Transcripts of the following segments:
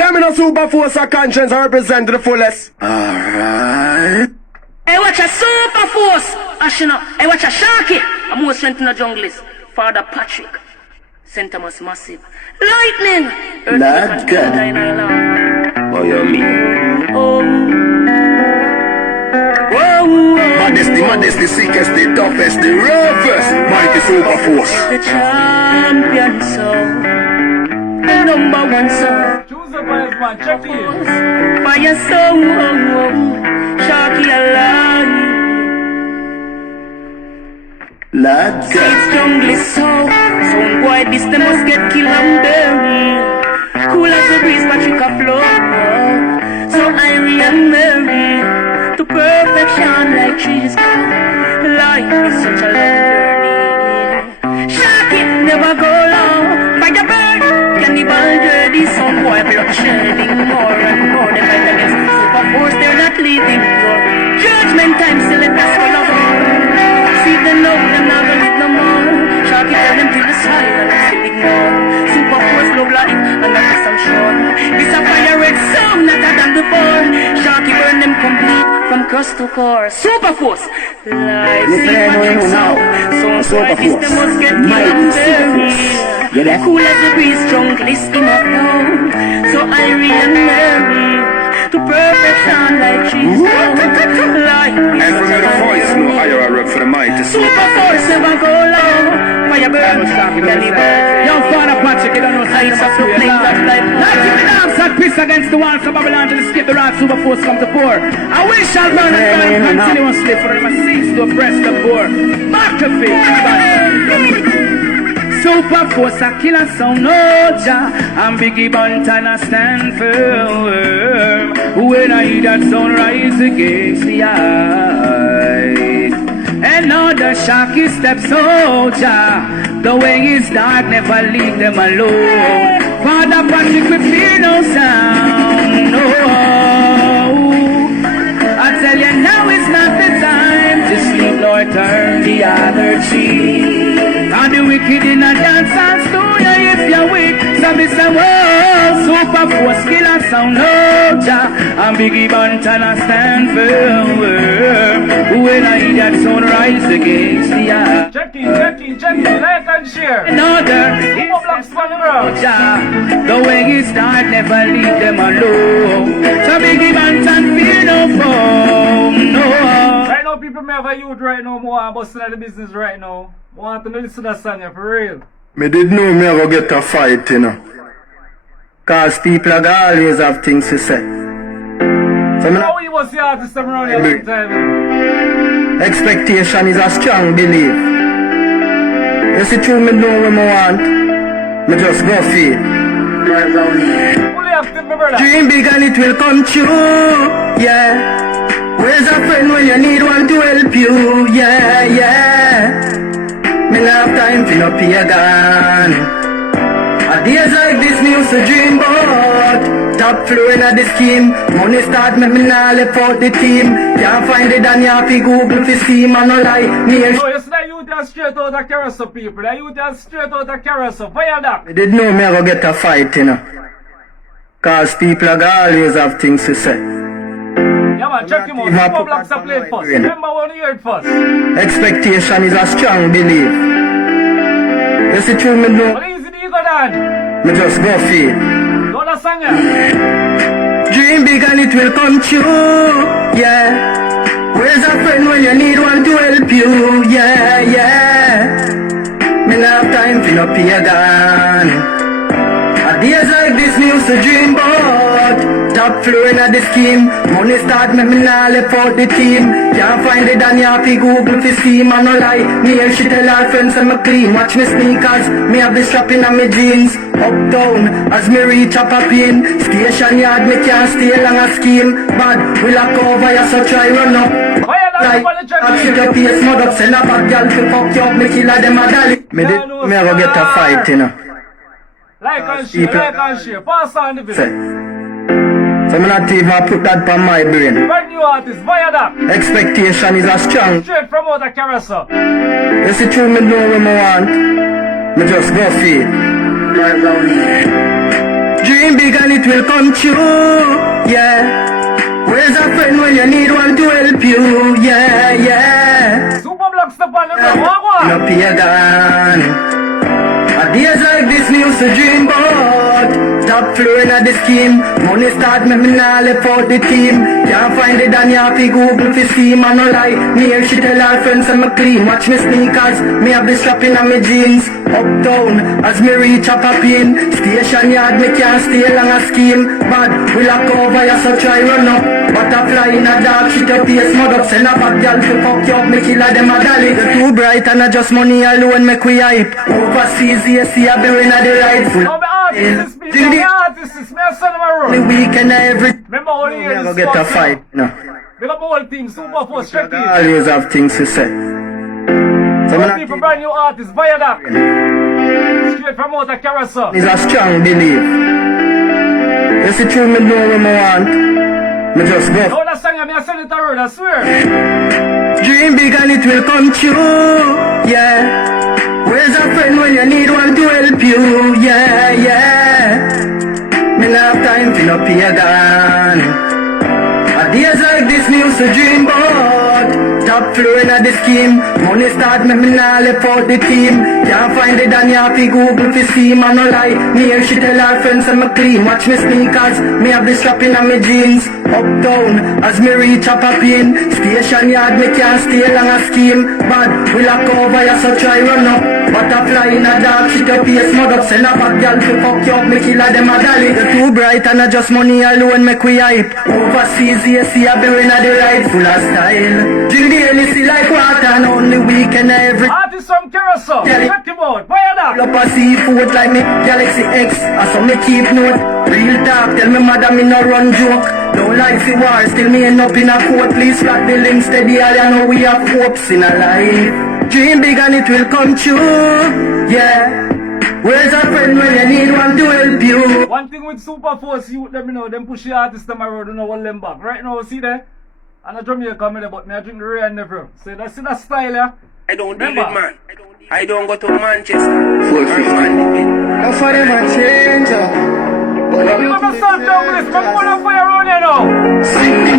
hear me no super force of conscience I represent to the fullest. Alright. Hey, watch a super force. Ashina. Hey, watch a Sharky. I'm more strength in the junglist. Father Patrick. Sentamus massive. Lightning. Not good. Oh, you mean? Oh. Modesty, sickest, the toughest, the roughest, mighty super force. The champion soul. The number one soul. Choose a man, check in. Fire soul. Sharky alive. Not It's good. jungle soul. Sound boy, this they must get killed and buried. Cool as the breeze, Patrick a flow. So Irie and Mary. To perfection like trees grow. Life is such a long journey. Sharky never go long. Fight a bird, cannibal dirty. Some boy blood shedding more and more. They fight against super force, they're not leading your judgment time still it pass for love. See them know them not gonna live no more. Sharky tell them to the side and still ignore. Super force love life and that is some sure. This a fire red song not a than before. Sharky burn them complete from crust to core. Super force life You play no now. Super force. Mighty super force. You there? Cool as the breeze, strong listing up now. So Irie and Mary to perfection like trees grow. Life is And from such the a voice, no higher I rep for the mighty super force never go low. Fire burn, Young Father Patrick, you don't know I something used about to you. play that life. Not to be dance and piss against the wall from Babylon to escape the wrath super force come to pour. I wish shall burn and burn continuously for them cease to oppress the poor. Back to faith. Super force a killer sound no ja. And Biggie Montana stand firm. When I hear that sound rise against the eye. Another Sharky step soldier. The way is dark, never leave them alone. Father Patrick, we fear no sound. No. I tell you now it's not the time to sleep nor turn the other cheek. And the wicked in a dance and studio if you're weak. So me say, whoa, super force killer sound no ja. And Biggie Montana stand firm. When I hear that sound rise against the eye. Check in, like and share. Another More blocks on the ground. ja. The way is dark, never leave them alone. So Biggie Montana fear no foe, no. Right now, people may have a youth right now, more busting at the business right now. Want to listen to that song, yeah, for real. Me did know me ever get a fight, you know. Cause people like always have things to say. So me How you was the artist around here all the time? expectation is a strong belief. You see true me know what I want. Me just go feel. Fully active, my brother. Dream big and it will come true, yeah. Where's a friend when you need one to help you, yeah, yeah. Me not have time for no pagan. A days like this me used to dream about. Top floor in the scheme. Money start make me nah left out the team. Can't find it and you have to Google to see man no lie. Me So you see that youth are straight out of carousel, people. That youth are straight out of carousel. Fire that. I did know me ever get a fight, you know. Cause people like always have things to say. Yeah, man, check him out. Super blocks are played first. Remember when you heard first. Expectation is a strong belief. You see true me know. What easy do you go down? Me just go feel. Know that song, yeah? Dream big and it will come true, yeah. Where's a friend when you need one to help you, yeah, yeah. Me not have time for no pagan. A days like this me used to dream about. Top floor in the scheme. Money start make me nah left out the team. Can't find it and you have to Google to see man no lie. Me and she tell her friends I'm a clean. Watch me sneakers, me have the strap in my jeans. Uptown, as me reach up a pin. Station yard, me can't stay long a scheme. Bad, we lock over you so try run up. Fire that Like, up on the check I in. shoot your face, mud up, send a bad girl to fuck you up, me kill her, them a dolly. Me ever get a fight, you know. Like and share. Pass on the video. So me not even put that on my brain. Brand new artist, fire that. Expectation is a strong. Straight from out of carousel. You see true me know what I want. Me just go feel. Dream big and it will come true, yeah. Where's a friend when you need one to help you, yeah, yeah. Super Black step on the ground. No pagan. Days like this me used to dream about top floor in the scheme. Money start me nah left out the team. Can't find it and you have to Google fi see. Man no lie, me hear she tell her friends I'm a clean. Watch me sneakers, me have the strap in my jeans. Uptown, as me reach up a pin. Station yard, me can't stay long a scheme. Bad, we lock over you so try run up. Butterfly in a dark, shit up here smug up. Send a bad girl to fuck you up, me killer them a dolly. You're too bright and I just money alone make we hype. Overseas, yes, see I be in the rightful. No, the artists, me a son of a The road. weekend every Remember all the me years go get a fight, no. They got the whole team, Super Force, Straight I Kids. always have things to say. So Some man, people brand new artists, Viaduct. Straight from out of Carousel. is a strong belief. You see true, me know what I want. Me just go. No, that song, I'm a send it a word, I swear. Dream big and it will come true, yeah. Where's a friend when you need one to help you, yeah, yeah. Me not have time for no pagan. Days like this me used to dream about top floor in the scheme. Money start me nah left out the team. Can't find it and you have to Google fi see. Man no lie, me hear she tell her friends I'm a clean. Watch me sneakers, me have the strap in my jeans. Uptown, as me reach up a pin. Station yard, me can't stay long a scheme. Bad, we lock over you so try run up. Butterfly in a dark, shit up here smug up. Send a bad girl to fuck you up, me killer them a dolly. You're too bright and I just money alone make we hype. Overseas, yes, see I be in the right full of style. Drink daily, see like water and only weekend every. Artists from Carousel, Yeah. check him out, Viaduct. Up a seafood like me, Galaxy X. I saw me keep note. Real talk, tell me mother me no run joke. Don't like the war, still me end up in a court. Please flat the link steady, all you know we have hopes in a life. Dream big and it will come true, yeah. Where's a friend when you need one to help you? One thing with Super Force, you let me know, them push the artists them around, you know, hold them back. Right now, see there? And I Jamaica me there, but me I drink the Ray and never. So that's in that style, yeah? I don't deal Remember? with man. I don't go to Manchester. 450. No for them a change You got the sun down with this, remember what I'm fire around here now?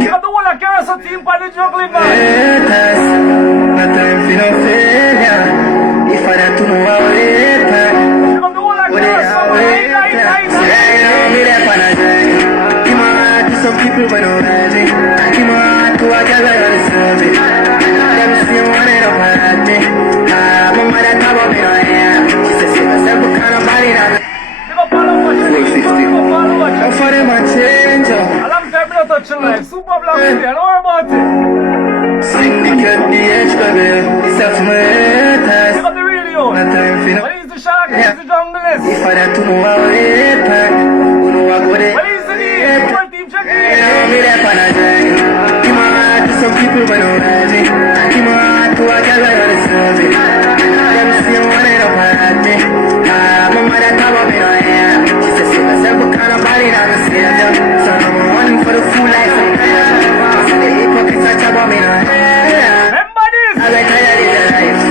You got the whole of Carousel team for the juggling, man. Haters, no time for no failure. If I don't know how it You got the whole of Carousel, man. me there for a journey. Give my heart to some people but no magic. Give my heart to a girl I deserve it. Them see one end up at me. My mother talk about me no hair. She said she was a kind of body that. You got follow watch. 450. You got follow watch. No for them a change A long time me not touch your life. Super Black City, I don't worry about it. Syndicate DH baby. It's up to my haters. You got the radio. No time for no. Well, he's the shark, he's the junglist. If I don't know how it pack, who know I go there. Well, he's the lead. Whole team check You it. know me there for a journey. Give my heart to some people but no magic. Give my heart to a girl I deserve it. Them see one end up at me. My mother talk about me no hair. She said she was a kind of body that was savior. So I'm running for the full life of prayer. So the hypocrites are talk about me no hair. Remember this. I like how you live your life.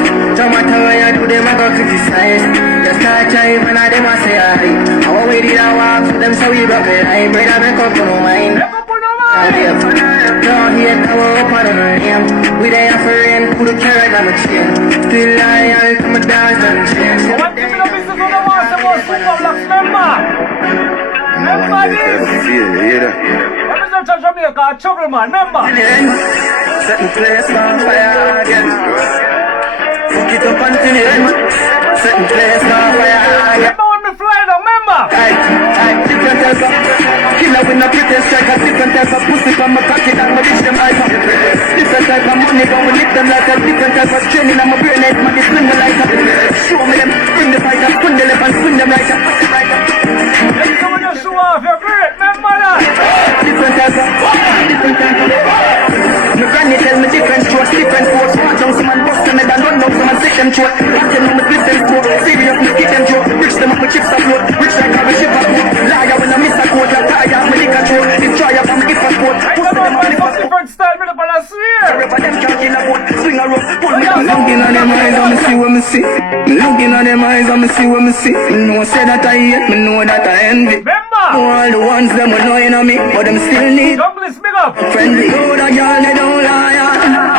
No matter what you do, them I go criticize. Just start trying when I them I say hi. How we did I walk for them so we broke it. I ain't bread I make up for no wine. Make up on the mind. Down here, now we're up on the name. We there for rain, put a carrot on the chain. Still I come a dance and change. One thing in the business on the wall, say about Super Black, remember? Remember this. Represent of Jamaica, Chuggle man, remember? Setting place on fire again. Fuck it up until the end. Setting place on fire again. Remember when me fly down, remember? Different types of killer with no pretend strike. Different types of pussy from my pocket and my bitch them eyes. Different type of money but we lick them like a different type of training. I'm a brain head man, they swing me like a. Show me them, bring the fight and spin the left and swing them like a. Let's go when you show off, you're great, remember that? Different types of. My granny tell me different strokes, different force. Watch out, some man bust them head and run down, some man sick them throat. Watch them know me twist them throat. Serious me kick them throat. Rich them up with chips afloat. Rich like how we ship afloat. Liar when I miss a quote, I tire me lick a throat. Destroyer from if a sport. I Pussy come them on up by if a some sport. different style, me up and I swear. Everybody them can't kill a boat. Swing a rope, pull me down. Looking at them eyes, I'ma see what me see. Looking at them eyes, I'ma see what me see. Me know say that I hate, me know that I envy. Remember? all the ones them will know you know me, but them still need Jungle, big up. friendly. Know the girl they don't lie.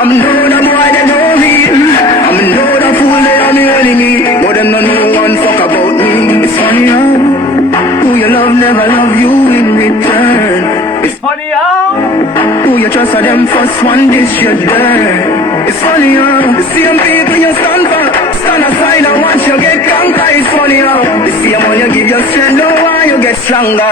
I'm know the boy they know me. I'm know the fool they are me enemy, but them don't know one fuck about me. It's funny how who you love never love you in return. It's Funny how? who you trust are them first one dish you learn. It's funny how the same people you stand for stand aside and once you get conquered. It's funny how the same one you give your strength, no one you get stronger.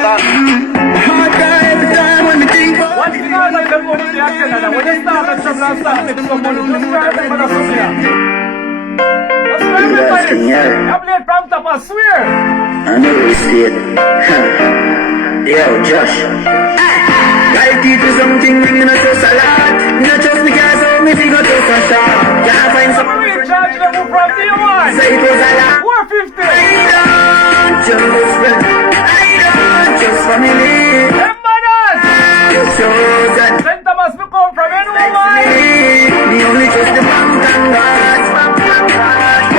Hard cry every time when we think about One thing I like them going to the agenda, when they start the trouble and start making some money, just try to remember that something here. Just remember this. I played from top, I swear. I know we see it. Yo, Josh. I teach you something when you not trust a lot. You not trust me cause how me figure to so sharp. Can't find some I'm in charge of them from day one. say it was a lot. 450. I don't just family. Remember that. You chosen St. Thomas will come from anywhere. me. Only trust the bank and God.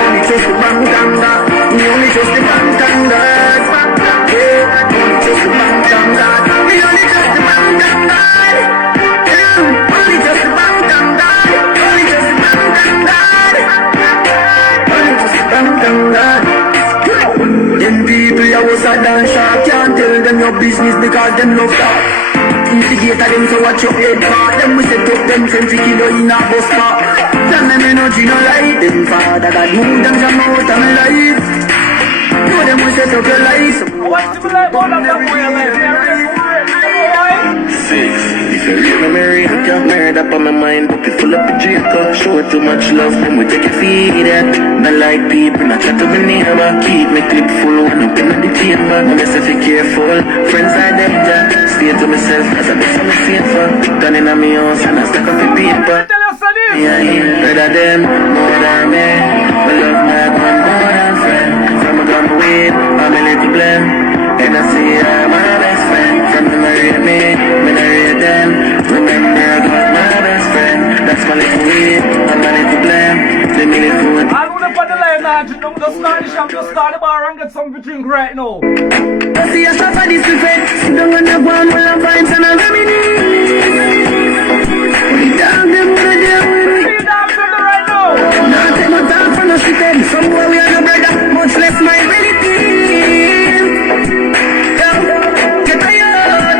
Only trust the bank and God. Me only trust the bank and God. Yeah, only trust the bank and God. Me only trust the bank and God. Yeah, only trust the bank and God. Only trust the bank and God. Only trust the bank and God. Them people you was a dance shop, can't tell them your business because them love that. Instigator them so watch your head part. Them we set up them send 50 kilo in a bus car. Tell them energy no light. Them father God move them jam out and life. Know them we set up your life. What's the like all of them way of life? If you read my Mary, I can't murder up on my mind. But you full up the drink up, show it too much love. Then we take your feet at. Not like people, not chat to my neighbor. Keep me clip full, one up in the chamber. Unless if you're careful, friends are danger. Stay to myself, cause I bet I'm safer. Done in a me house and I stack up the paper. Tell us this. Yeah, better them, more than me. My love not one more than friend. From a gun weed, I'm a little blame. And I see I'm my best friend. From the marry me, when I read them. Remember I got my best friend. That's my little weed, I'm a little blame. Let me live good. I don't know the line now, you know, just start the shop, just start the bar and get something to drink right now. I see a shop for this effect. Sit down on the ground while I'm vibes and I'm reminisce. We down them wanna deal with me. See that from the right now. Now take my time for no shit. Somewhere we are no brother, much less my relative. Get tired.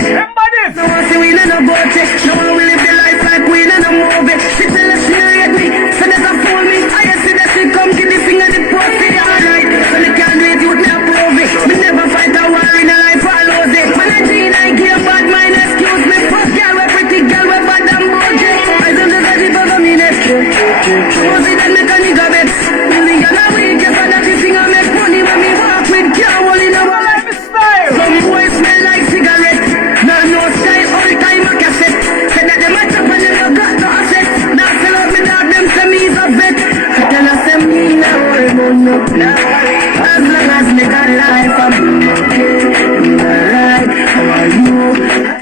Remember this. No one see we in a boat. No one will live the life like we in a movie. She tell us she not hate me, so that's a fool me. I just see that she come give the finger the pussy. Alright, so they can't do it, you would not prove it. We never fight a war in a life, I lose it. Man, I Gene, I give bad mind, excuse me. Fuck girl, we pretty girl, we bad and budget. I don't do that if I go me next. Was it that make a nigga vex? Million a week, if I that thing I make money when me walk with girl, all in a I like the style. some boys smell like cigarette. No style, all time a cassette. Say that them a chop and them no got no asset. Now sell out me dog, them say me is a vet. I tell us them me now all about no plan. As long as me got life, I'm okay. Me alright, how are you?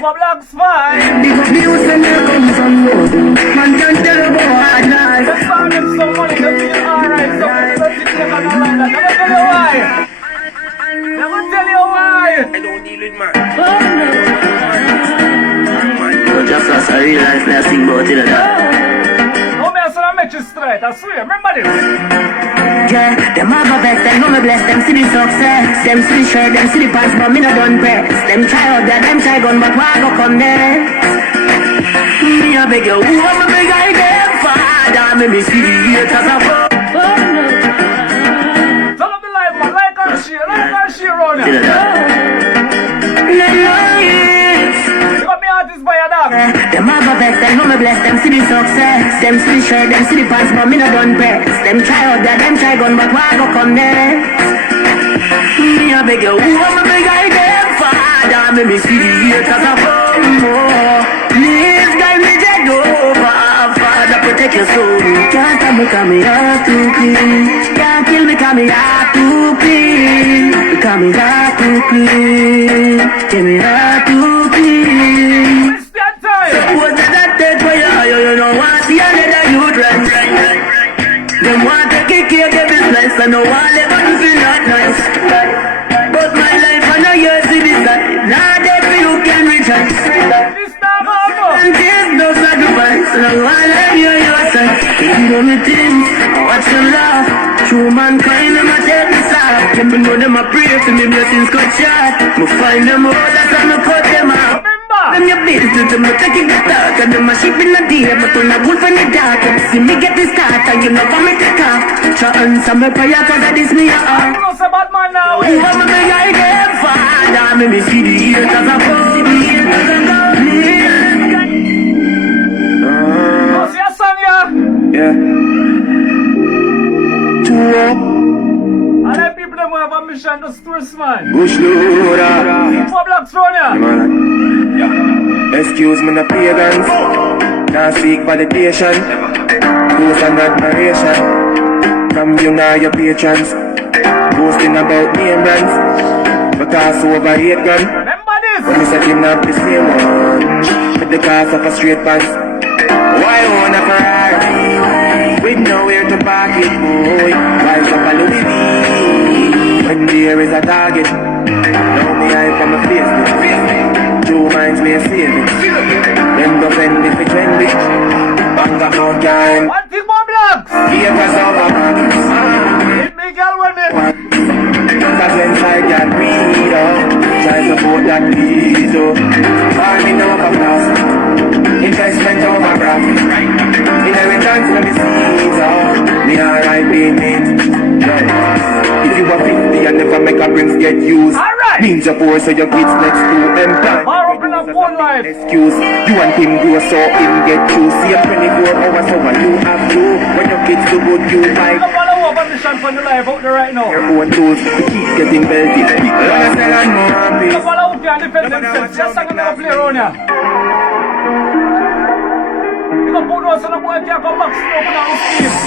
For Black's fine. Big up the youth when they come from road. Man can tell about hard life. Just start them some money, just feel alright. So let's see them on the line. Let me tell you why. Let me tell you why. I don't deal with man. So just as I realize that I sing about it No man, so I make you straight. I swear. Remember this. yeah, them have a vex, them know me bless, them see the success. Them see the shirt, them see the pants, but me no done press. Them try out there, them try gun, but why go come next? Me a beg you, who am I beg I them? Father, me see the haters of Turn up the live, man. Like and share on here. You got me artist by your dog. Them have a vex, them know me bless, them see the success. Them see the shirt, them see the pants, but me no done press. Them try out there, them try gun, but why go come next? Me a beg you, who am I beg I them? Father, me see the haters of please guide me dead over. Father, protect your soul. Can't stop me 'cause me heart too clean. Can't kill me 'cause me heart too clean. Because me heart too clean. Yeah, me heart too clean. Christian time. What's that dead for you don't want to see another youth run. Them want to kick care of this life, so no one ever feel not nice. But my life till me blessings got shot. Me find them all, that's how me cut them out. Them your business, them no take it the talk. And them a sheep in the day, but on a good from the dark. See me get this start, and you know for me take off. Try answer me prayer, cause that is me a heart. You know say bad man now. Who am I me like them, Father? Me see the years as I go. Oh, see a song, yeah? Yeah. Two up. I like people that have a mission to stress, man. Bush loader. Four blocks from ya. Excuse me, the pagans. Now seek validation. Ghost and admiration. From you now your patrons. Boasting about name brands. But also over 8 grand. Remember this. When me set him up the same one. With the cost of a straight pants. Why own a Ferrari? With nowhere to park it, boy. Rise up a Louis V. When there is a target. Now me eye from my face. 2 minds may save it. Them go send it for trendy. Bang up no time. One thing more blocks. Here goes over markets. Hit me, girl, with me. Cause inside that weed, try support that please, farming over class, investment over profit, inheritance from the seeds, me alright payment. If you are 50 and never make a brings get used, Alright. means you're poor so your kids next to employ. Bar up in a phone line. Excuse, you and him grow so him get you. See a 24 hours so what you have to. When your kids do good you buy. Come follow up on the mission for the live out there right now. Your own tools to keep getting wealthy. People are selling more Come peace. follow up here and defend themselves. Just song never play around here. You can put us on the boy can't come back slow for now.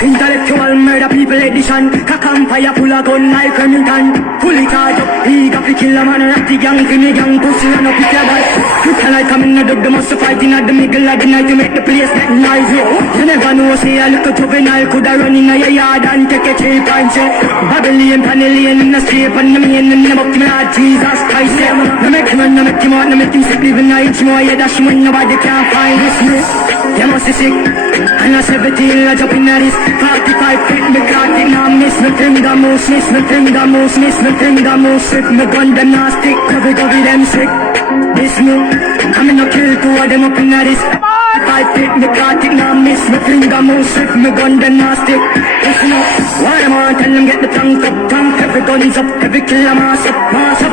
Intellectual murder people edition. Cock and fire pull a gun like Remington. Fully charged up, he got to kill a man. Rock the gang, give me gang, pussy and up with your bad. You cannot come in the dog, they must fight in at the middle of the night to make the place get noisy. You never know, say a little juvenile could have run in your yard and take a cheap and say Babylon, Panellian in the street and the main and them up to me heart, Jesus Christ. No make him run, no make him out, no make him sick, living night more, yeah, that's when nobody can find this me. You must be sick, and I 17, I jump in at this 45 feet, me caught it, now miss me finger moose, miss me finger moose, miss me finger moose, sick, me gun them now stick, cover them sick. This me, I'm in no kill two of them up in at this 5 feet, me caught it, now miss me finger moose, sick, me gun them now stick. This me, why them on, tell them get the tank up, every gun is up, every killer mass up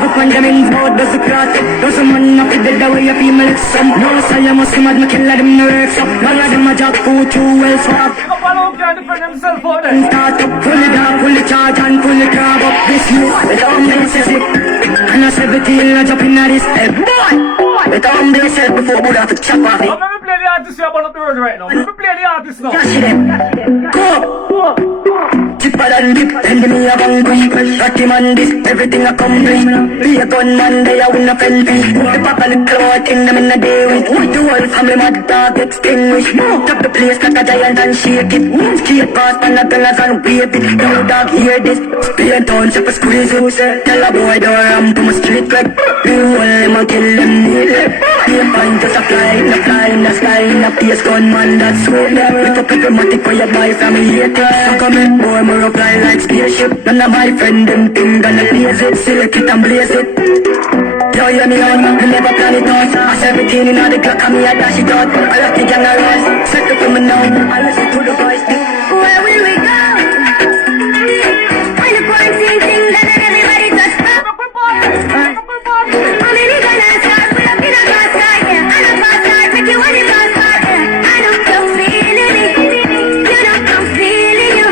upon them in board, does the crack up, does the man up, it dead away, a female it's some, no, so you must mad, me kill them no works up. None of them a job food too well swap. You can follow up here and defend themselves out there. Start up, pull it down, pull it charge and pull it crab up. This new, without necessity. And I 17, I jump in at this head. Boy! Without said before Buddha to chop off it. Let me play the artist here about the world right now. Let me play the artist now. Cash them. Go! Chipper than dip, and me a bang bang. 30 man this, everything a complete. Be a gunman, they a win a felony. The papa little boy, thing them in a day with. With the whole family, mad dog extinguish. Top the place like a giant and shake it. Skate past and the dollars and wave it. No dog hear this. Spin down, chip a squeeze it. Tell a boy don't ramp to my street like. The whole them a kill them neatly. Be a fine just a fly in the sky, in the sky, in the PS gunman that's sweet. Lift up every matic for your boy from here. So come in, boy, more fly like spaceship. None of my friend them think gonna blaze it. Select it and blaze it. Yo, hear me on, me never plan it out. I 17 in all the clock and me I dash it out. I like the gang around, set it for me now. I listen to the voice. Where will we go? When the quarantine thing done and everybody touch back. How many gonna start? Pull up in a car start, yeah. I know fast start, make you want it fast start, yeah. I know you're feeling it. You know I'm feeling you.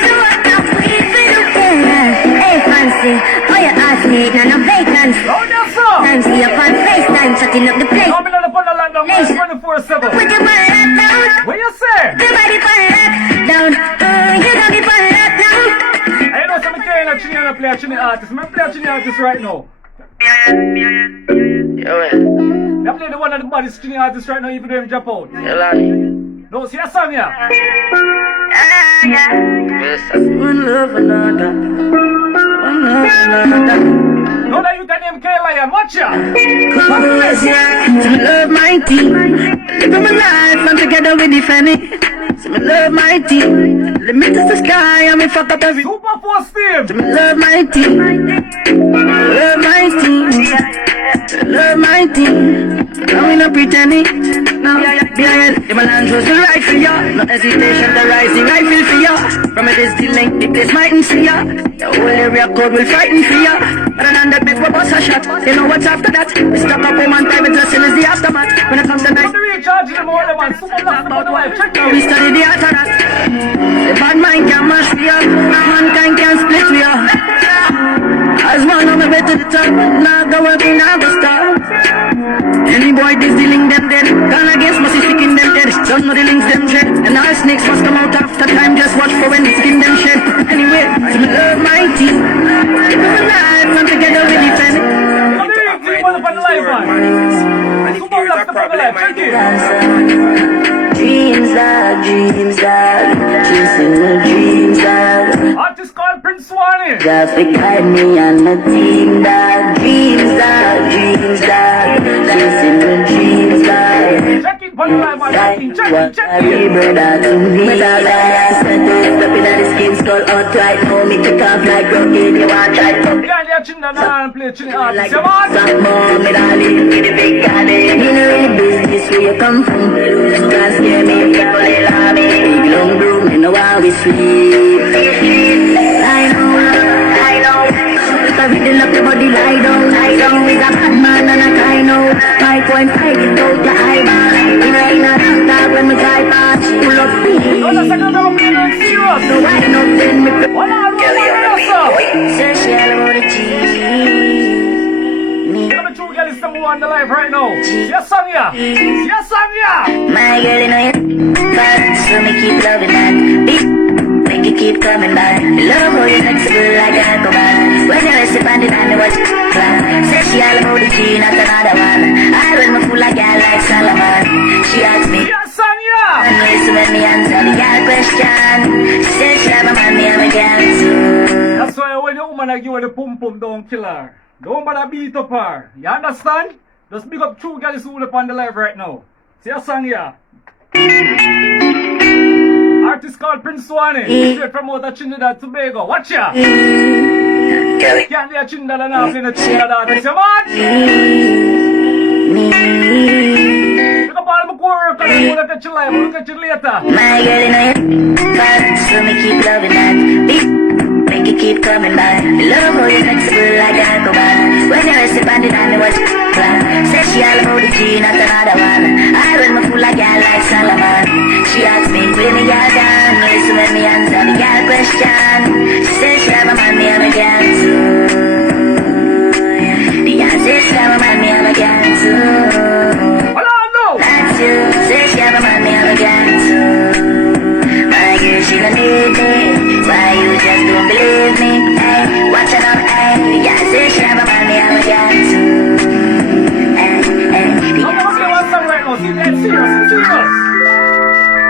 So what I'm feeling, yeah. Hey, fancy, oh you ask me, none of vacancy. Oh, yes, sir. Time see up on FaceTime, shutting up the place. I'm in the phone line down 24/7. Put your body right down. What you say? Your body put down. You don't be put down. I know some kind of Chilean play a Chilean artist. I'm play a Chilean artist right now. I play the one of the baddest Chilean artists right now, even though in Japan. No, see a song here. One love another. One love another. No, that you can name K-Lion. Watch ya. To love my team. Living my life, I'm together with the family. So me love my team. Let me touch the sky and me fuck up every. Super Force team. So me love my team. Love my team. Love my team. I'm not pretending. No, behind the land was the right for ya. No hesitation, the rising rifle for ya. From a distant link, the place mightn't see ya. The whole area code will frighten for ya. But on that bed, we bust a shot. You know what's after that? We stuck up home and private lesson is the aftermath. When it comes to night, What do we charge them all, man? Super Force about the life. Check we it. study the art of that. The bad mind can mash me up. Mankind can split me up. As one on the way to the top, now the world will never stop. Any boy this dealing them dead. Gone against must be sticking them dead. Some know the links them shed. And our snakes must come out after time. Just watch for when the skin them shed. Anyway, so me love my team. Keep them alive, come together we defend it. What do you think about the life, man? And if Super there's a Force problem, I check do. it. Dreams dog, chasing the dreams dog. Artist called Prince Swanee. Just to guide me on the team dog, dreams dog, chasing the dreams dog. Check it, but the life, man. Check it, check it, check Every it. brother to me, but all I said is up in the skin skull outright. Now me kick off like broken, you want try to Behind the chinda now and play chinny artist. like Yeah, man. some more, me darling, get the big garden. You know the business where you come from. You can't scare me, people they love me. Big long broom, you know how we sweep. I know. If I riddle up your body, lie down. With a bad man and a kind of 5.5, it out your eyeball. You ain't a doctor when we drive past. Pull up me. No, that's a good one. Serious. So why not then me What are you doing? say she all about the G. You know the two girls is number one in the life right now. Yes, song ya. Yes, song ya. My girl, you know you bad, so me keep loving that. Make you keep coming back. Love how you flexible like alcohol. When you rest upon the time, you watch plan. Say she all about the G, not another one. I run my fool like girl like Solomon. She asked me, Yes, song ya. and listen when me answer the girl question. She said she have a man, me have a girl too. That's why when your woman like you with the pum pum, don't kill her. Don't bother beat up her. You understand? Just big up two girls who live on the live right now. See a song here. Artist called Prince Swanee. Straight from out of Trinidad Tobago. Watch ya. Can't hear Trinidad and half in the Trinidad artist. You man? Look up all the work and we'll look at you live. We'll look at you later. My girl, you know you bad, so me keep loving that. Make you keep coming back. Love how you flexible like alcohol. When you rest upon the time, you watch plan. Say she all about the G, not another one. I run my fool like girl like Solomon. She asked me, play me girl down. Listen when me answer the girl question. She said she have a man, me have a girl too. The girl said she have a man, me have a girl too. Hold on now. That's you. Say she have a man, me have a girl too. My girl, she don't need me. Why you just don't believe me? Hey, watch it up, hey. The girl say she have a man, me have a girl too. Hey, the I'm girl gonna play one song right now. See that serious, serious.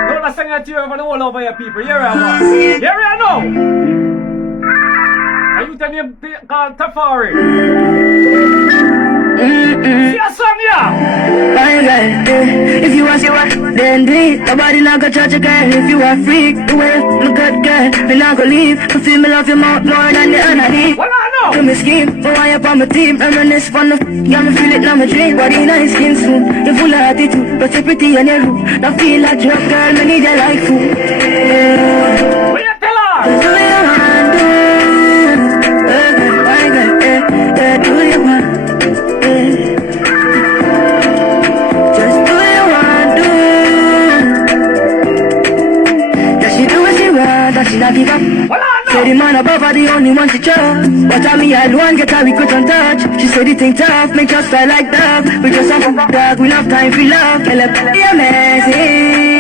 Don't I sing that to you over the whole over your people. Here I am. Here I know. Are you telling me called Tafari? See a song here. fine girl, if you want, then do it. Nobody not gonna judge a girl if you are freak. The way you good girl, me not gonna leave. I feel me love you more than the enemy. What I Do know? me scheme, for why up on my team. Reminisce from the got me feel it now my dream. Body nice, skin smooth, you full of attitude, but you pretty and you rude. Don't feel like drug girl, me need you like food. What you tell her? Do you want to? My girl, do you want? Just do you want to? Does she do what she want? Does she not give up? What I Say the know? man above her the only one she trust. But I me alone get her we could on touch. She said the thing tough, make us fly like dog. We just have a dog, we love time for love. Girl, be amazing.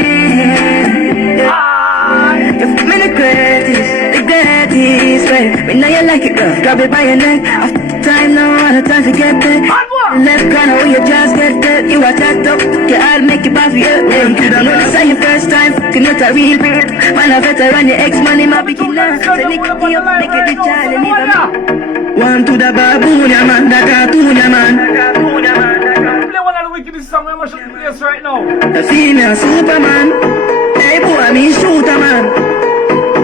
You feel me the greatest way. We know you like it, girl. Grab it by your neck. After time now, all the time to get there. Hard work. Left corner where you just get there. You are tacked up, your heart make you bath your name. You know this is your first time, fucking not a real bird. Man a veteran, your ex-man, him a beginner. So nick it up, make it the child, and leave him. One to the baboon, ya man, the cartoon, ya man. Play one of the wickedest songs we must play right now. The female Superman. Hey boy, call me shooter man.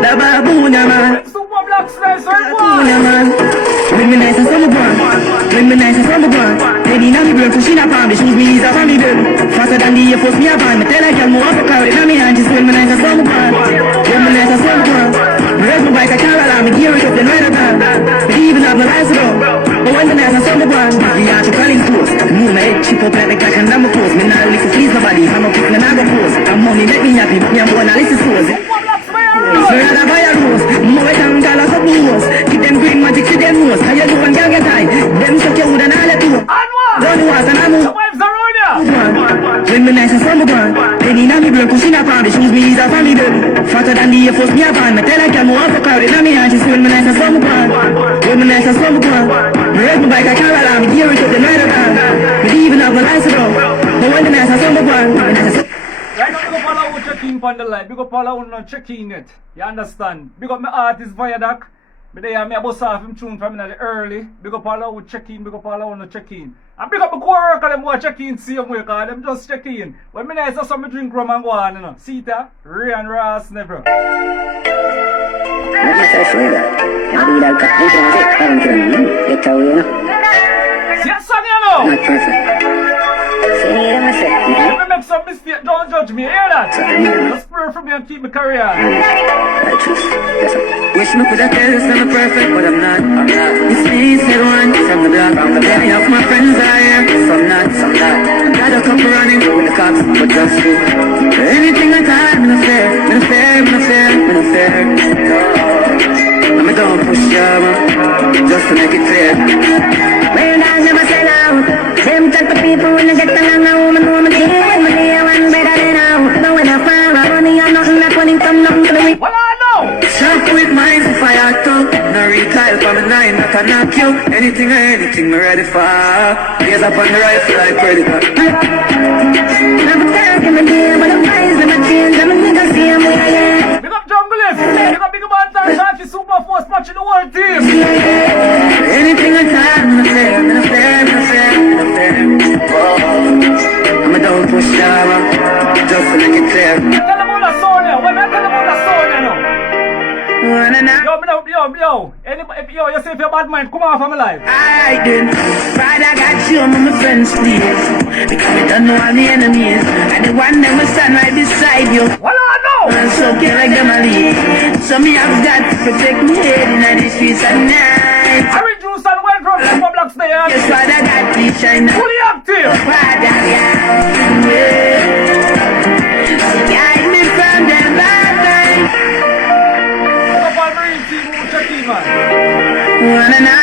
The baboon man. Super Black Slice, right, Baboon boy? man. When me nice and summer gone. When me nice and summer gone. Lady na me blood, so she not palm me. Shoes me is a family bill. Faster than the Air Force me a band. Me tell her girl more up a crowd. Inna me hand, just when me nice and summer gone. When me nice and summer gone. Me raise my bike a Caroline, me gear it up then ride it down. Me even have no lights though. But when the nice and summer gone, me out to calling close. Move my head chip up like the crack and I'm a pose. Me not listen please nobody. I'm a pick me not go pose. And money make me happy. Me a born a little stores. Super Black Slice, So you gotta buy a rose. More than dollars of booze. Give them green magic to them nose. How you do and girl get high. Them suck your wood and all that too. Anwar! Don't you want and I move. The wives are on ya! When me nice and summer gone. Lady na me blood, cause she not palm. The shoes me is a family bill. Faster than the Air Force me a band. Me tell her girl more up a crowd. Inna me hand, she say when me nice and summer gone. When me nice and summer gone. Me ride my bike a Caroline. Me gear it up then ride it down. Me even have no lights though. But when the nice and summer gone, me nice and Right now, big up all who check in on the live. Big up all who not check in it. You understand? Big up my artist Viaduct. But they have me a bus off him tune from the early. Big up all who check in. Big up all who not check in. And big up my co-worker them who check in same way. Cause them just check in. When me nice some drink rum and go on, you know. Sita, Ray and Ross never. Not necessarily that. Maybe that got me from it. Haven't you? Get away, you know. See a song, you know. Not perfect. See me, I'm a set. If I make some mistake, don't judge me. Hear that? Just pray for me and keep my career. I trust. Yes, sir. Wish me could have tell you I'm perfect, but I'm not. You see, said one, I'm the black, I'm the belly of my friends are here. Some not, some not. I got a couple running with the cops, but just you. Anything I time, me no fair, me no fair, me no fair, me no fair. No, I don't push you, man, just to make it clear. Well, I never sell out. Them type of people when they get along, a woman, deal with money, I want better than out. But when I fire up money, I'm nothing like when it come down to the week. What I know? Sharp with minds if I had to. No recoil from a nine, I can knock you. Anything or anything, me ready for. Gaze up on the rifle like predator. Never talk in my day, but I'm wise and I change. I'm a nigga, see I'm where I am. Big up Junglist. Big up Big Bad Time. Shafi Super Force matching the whole team. Anything I time, I'm fair, I'm fair, I'm fair, I'm fair. I'm a don't push down, just to make it clear. Tell them all the Sonia. When I tell them all the Sonia now. Yo, yo, you say if you're bad mind, come on from my life. I did. Father got you among my friends, please. Because we don't know all the enemies. And the one that will stand right beside you. What I know? And so care like them a lead. So me have got to protect me head in the streets at night. Harry Juice and Wayne from Super Blocks there. Yes, Father God, please shine now. Fully active. Father God, guide me from the bad times. Big up all Marine team who check in, man. Na.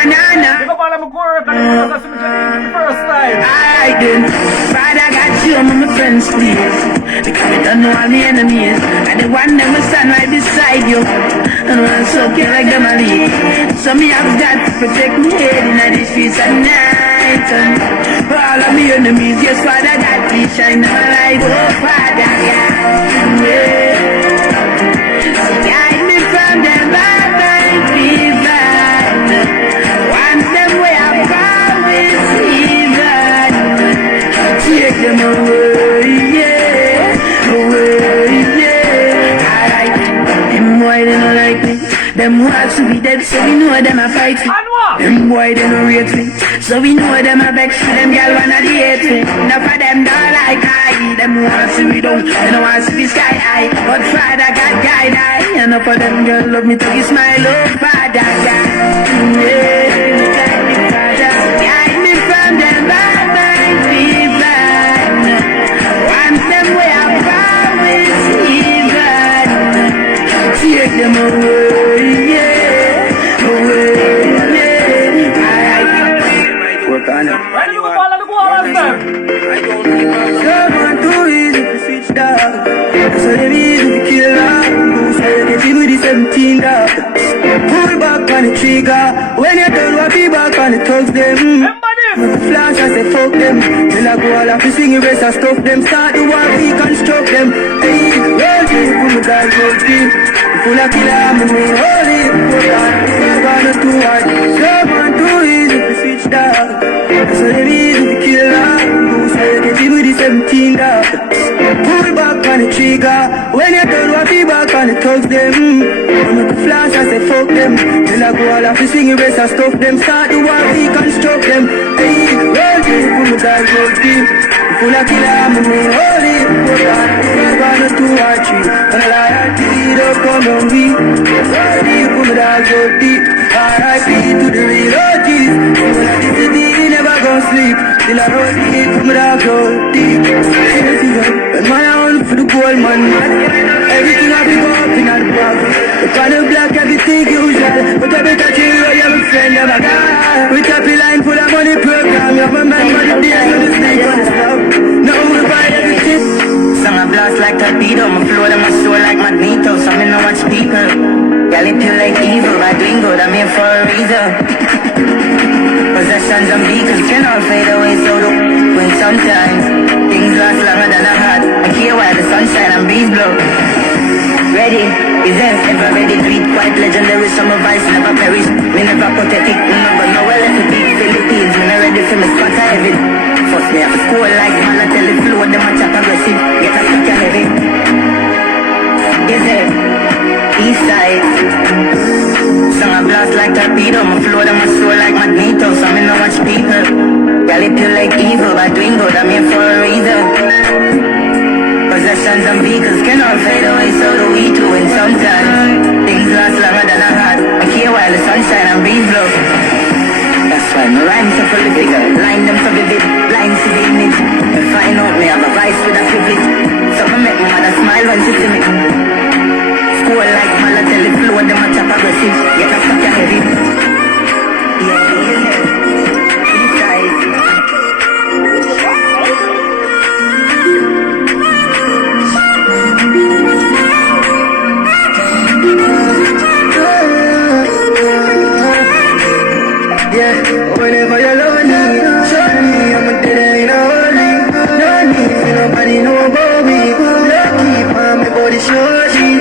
Big up all of my co-workers who that's me check in for the first time. I did. Father got you among my friends, please. Because we don't know all the enemies. And the one that will stand right beside you. And one so care like them a lead. So me have got to protect me head in the streets at night. And for all of me enemies, yes, Father God, please shine my light. Oh, Father God, so guide me from the bad times, please, God. Want them way I promise, even. Take them away, yeah, away, yeah. Alright, them boy they don't like me. Them wants to be dead, so we know them a fight me. Anwar. Them boy they don't rate me, so we know them a vex me. Them gal wanna hate me. Enough of them don't like I. Them wants to be down, they don't want to be sky high. But Father God guide I. Enough of them girl love me till you smile, oh Father God. Yeah, guide me, Father. Guide me from them bad times, even. Want them way I promise, even. Take them away, yeah, away, yeah. Alright, work on it. When you follow the goal, them. I don't need my Someone too easy to switch dog. So they easy to kill dog. So they get with the 17 dog. Pull back on the trigger. When you done what be back on the thugs them. Remember this. Flash I say fuck them. Then I go all up to sing the rest and stuff them. Start the war we construct them. Hey, roll this, put my guys roll deep. Full of killer, I'm in the holy. Put on, never gonna too hard. Someone too easy to switch dog. So they easy to kill dog. So they get with the 17 dog. Pull back on the trigger. When you done what be back on the thugs them. I make a flash, I say fuck them. Till I go all off the swing race and stuff them. Start the war, reconstruct them. Hey, roll deep, put me down, roll deep. Full of killer, I'm a main holy. Put on, I'm gonna 2 or 3. When I lie, I see don't come on me. Roll deep, put me down, roll deep. R.I.P. to the real OGs. When I get the D, never gon' sleep. Till I roll deep, put me down, roll deep. When my own for the gold man, everything I be walking on the block. The kind of black, everything usual. But I better chill, you have a friend, never die. With a line full of money program, you have a man, but the days with the snake on the stop. Now we buy everything. Song I blast like torpedo, my flow them my soul like Magneto. Some me know watch people. Y'all it feel like evil, I doing good, I'm here for a reason. Possessions and vehicles can all fade away, so do when sometimes things last longer than I had. I hear why the sunshine and breeze blow. Ready, is there ever ready? Tweet quite legendary, summer vice never perish. Me never pathetic, me never know where left to be. Philippines, me not ready for me spot I have it. First me have a school like man, I tell the flow, them a chat aggressive. Get a stick heavy. Is there? East side. Song I blast like torpedo, my flow them my soul like Magneto. Some me no watch people. Y'all it feel like evil, but doing good, I'm here for a reason. Possessions and vehicles can all fade away, so do we too. And sometimes things last longer than I had. I hear while the sunshine and breeze blow. That's why my rhymes are political. Line them so vivid, blind to the image. If I know me, have a vice with a privilege. So I make my mother smile when she see me. School like Mala tell it flow, them a chop aggressive. Get a fuck your heavy. Yeah. East side. Yeah, whenever you're lonely, show me I'm a dead ain't a holy. No need for nobody know about me. Lucky for my body shorty.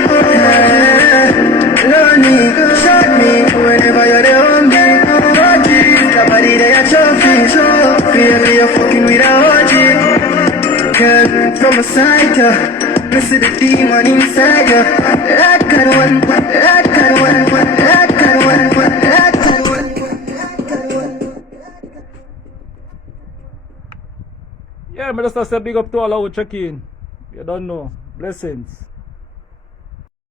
Lonely, show me whenever you're the hungry. Body, the body they are trophy. So clearly you're fucking with a OG. Girl, from a side, you see the demon inside you. That kind of one, that kind of one, that kind of one, that kind of one. Yeah, me just say big up to all who check in. You don't know. Blessings.